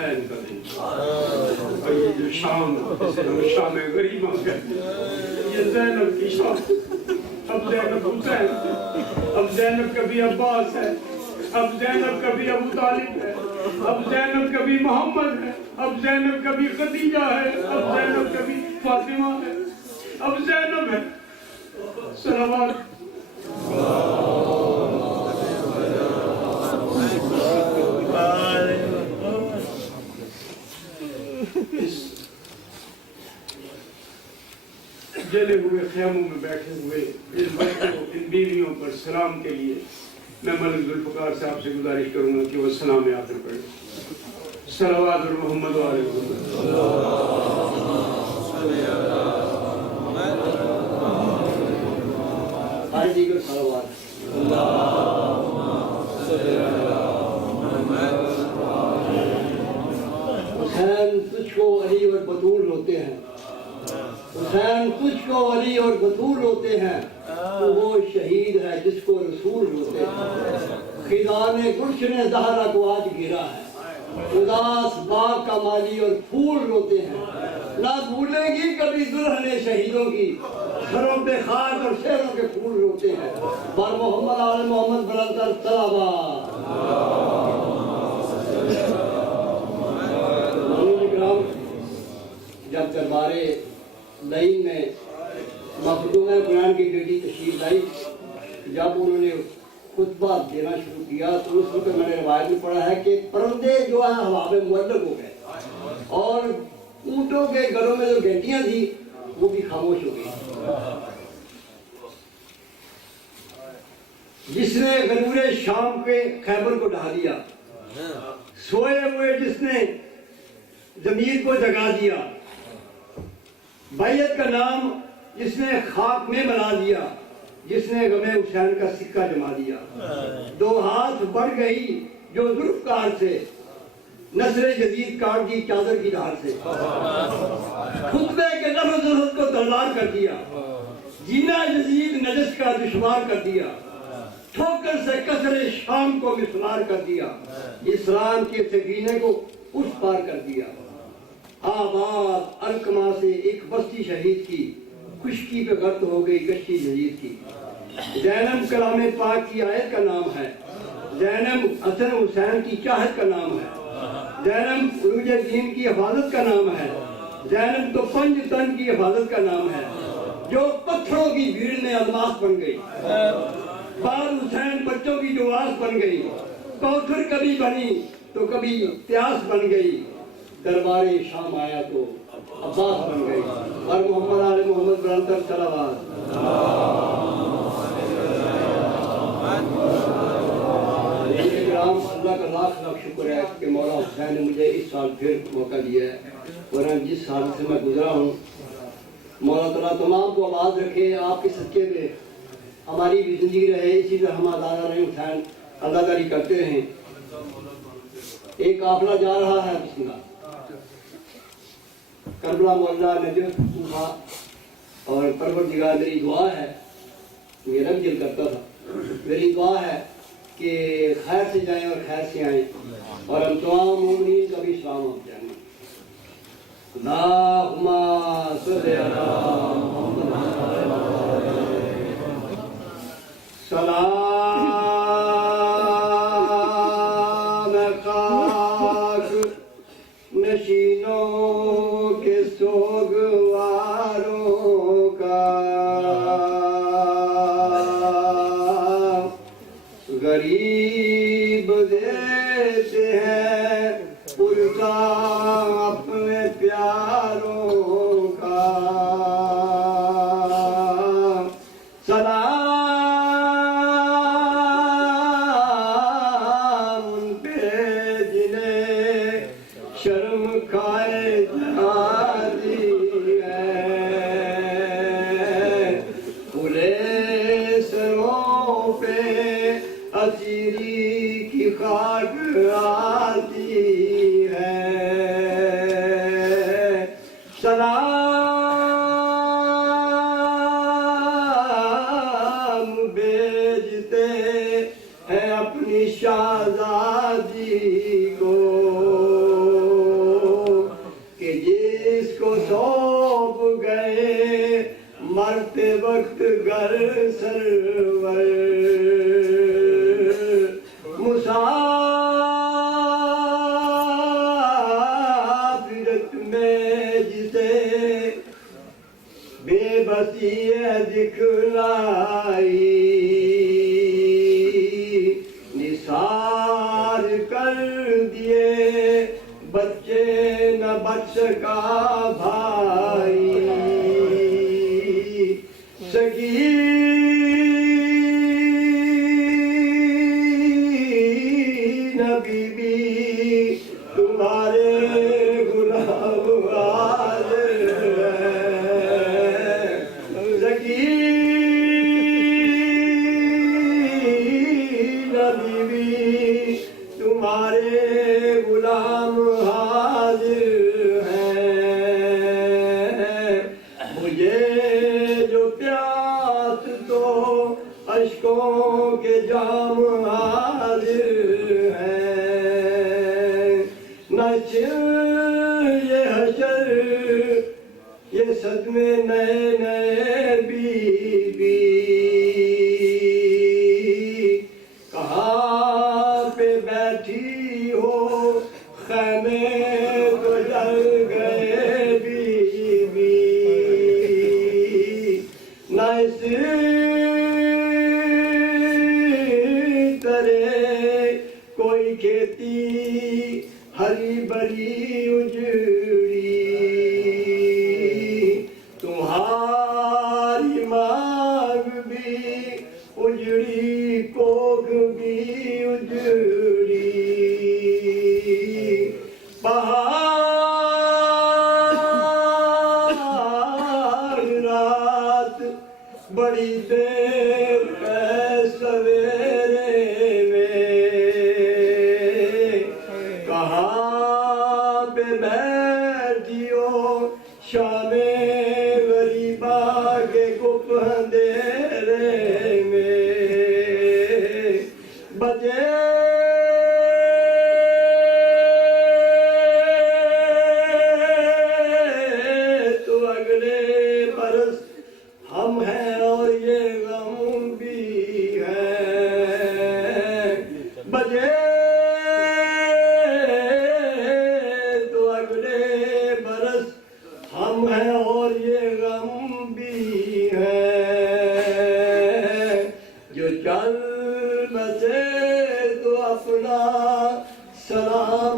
हुसैन का दिन। और ये जो शाम जिसे हम शाम गरीबा कहते हैं, ये ज़ैनब की शाम। अब ज़ैनब हुसैन, अब ज़ैनब कभी अब्बास है, अब ज़ैनब कभी अबू तालिब है, अब ज़ैनब कभी मोहम्मद है, अब ज़ैनब कभी खदीजा है, अब ज़ैनब कभी फातिमा है, अब ज़ैनब है। सलावत जले हुए ख़ैमों में बैठे हुए इन बच्चों, इन बीवियों पर सलाम के लिए मैं मलिक जुल्फ़िकार साहब से गुजारिश करूंगा कि वो सलाम आखिर पढ़े। सलावत और मोहम्मद वाले हुसैन तुझको अली और बतूल रोते हैं, हुसैन तुझको अली और बतूल रोते हैं, तो वो शहीद है जिसको रसूल रोते हैं। खिदाने गुलशन ज़हरा को आज गिरा है, उदास बाग का माली और फूल रोते हैं। ना भूलेगी कभी दुल्हने शहीदों की, घरों पे खाक और शेरों के फूल रोते हैं। बर मोहम्मद आले मोहम्मद बरतर सलावत। जब दरबारे लाइन में मखदूम कुरान की बेटी तशरीफ लाई, जब उन्होंने खुतबा देना शुरू किया तो उस वक्त मैंने रिवायत में पढ़ा है कि परंदे जो है हवा में मुअल्लक हो गए और ऊँटों के गलों में जो घंटियां थी वो भी खामोश हो गई। जिसने गरूरे शाम के खैबर को ढहा दिया, सोए हुए जिसने जमीर को जगा दिया, बैयत का नाम जिसने खाक में बना दिया, जिसने गमे हुसैन का सिक्का जमा दिया। दो हाथ बढ़ गई जो जुल्फ़कार से, नस्र जदीद काट दी चादर की धार से। खुतबे के लफ्ज़ को तलवार कर दिया, जीना यजीद नजस का दुश्वार कर दिया, ठोकर से कसरे शाम को मिसमार कर दिया, इस्लाम के सकीने को उस पार कर दिया। आबाद अलकमा से एक बस्ती शहीद की, खुशकी पे गर्द हो गई कश्ती जदीद की। ज़ैनब कलाम पाक की आयत का नाम है, ज़ैनब हसन हुसैन की चाहत का नाम है, ज़ैनब उरूज दीन की हिफाजत का नाम है, ज़ैनब तो पंज तन की हिफाजत का नाम है, जो पत्थरों की भीड़ में अलमास बन गई। बाल हुसैन बच्चों की जो आस बन गई, कौथर कभी बनी तो कभी प्यास बन गई, दरबारे शाम आया तो अब्बास बन गई। और मोहम्मद आले मोहम्मद बरतर सलावत। अल्लाह का लाख लाख शुक्र है कि मौला हुसैन ने मुझे इस साल फिर मौका दिया है, वरना जिस साल से मैं गुजरा हूँ, मौला तआला तमाम को आबाद रखे। आपके सच्चे में हमारी भी जिंदगी रहे, इसी तरह हम आज़ाद रहे, हुसैन अदाकारी करते रहें। एक काफिला जा रहा है बिस्मिल्लाह, करबला मोहल्ला नजफ कूफा, और परवरदिगार मेरी दुआ है, मेरा भी दिल करता था, मेरी दुआ है कि खैर से जाएं और खैर से आएं और हम तमाम मोमिनीन का भी सलाम हो जाएं। अल्लाहुम्मा सल्ली अला सलाम खाक नशीनों के सोगवारों का, गरीब देते हैं पुरसा अपने प्यारों का। अपनी शाहज़ादी को وقت گر سرور مسافرت میں جسے بے بسی دکھلائی نثار کر دیے بچے نہ بچ سکا بھائی سکینہ بی بی تمہارے غلام حاضر ہے سکینہ بی بی تمہارے غلام حاضر ہیں مجھے جو پیاس تو اشکوں کے جام حاضر ہیں نہ یہ حشر یہ صدمے نئے نئے بی بی کہاں پہ بیٹھی ہو خیمے تو جل گئے بی بی نہ اس طرح کوئی کھیتی ہری بری اجڑی تمہاری مانگ بھی اجڑی کوکھ بھی اجڑی پہاڑ رات بڑی دیر ہے سویرے میں کہاں پہ بیٹھی ہو شام غریبا کے گپ اندھیرے میں بجے تو اگلے برس ہم ہیں اور یہ غم بھی ہے بجے تو اگلے برس ہم ہیں اور یہ غم بھی ہے جو چل بسے تو اپنا سلام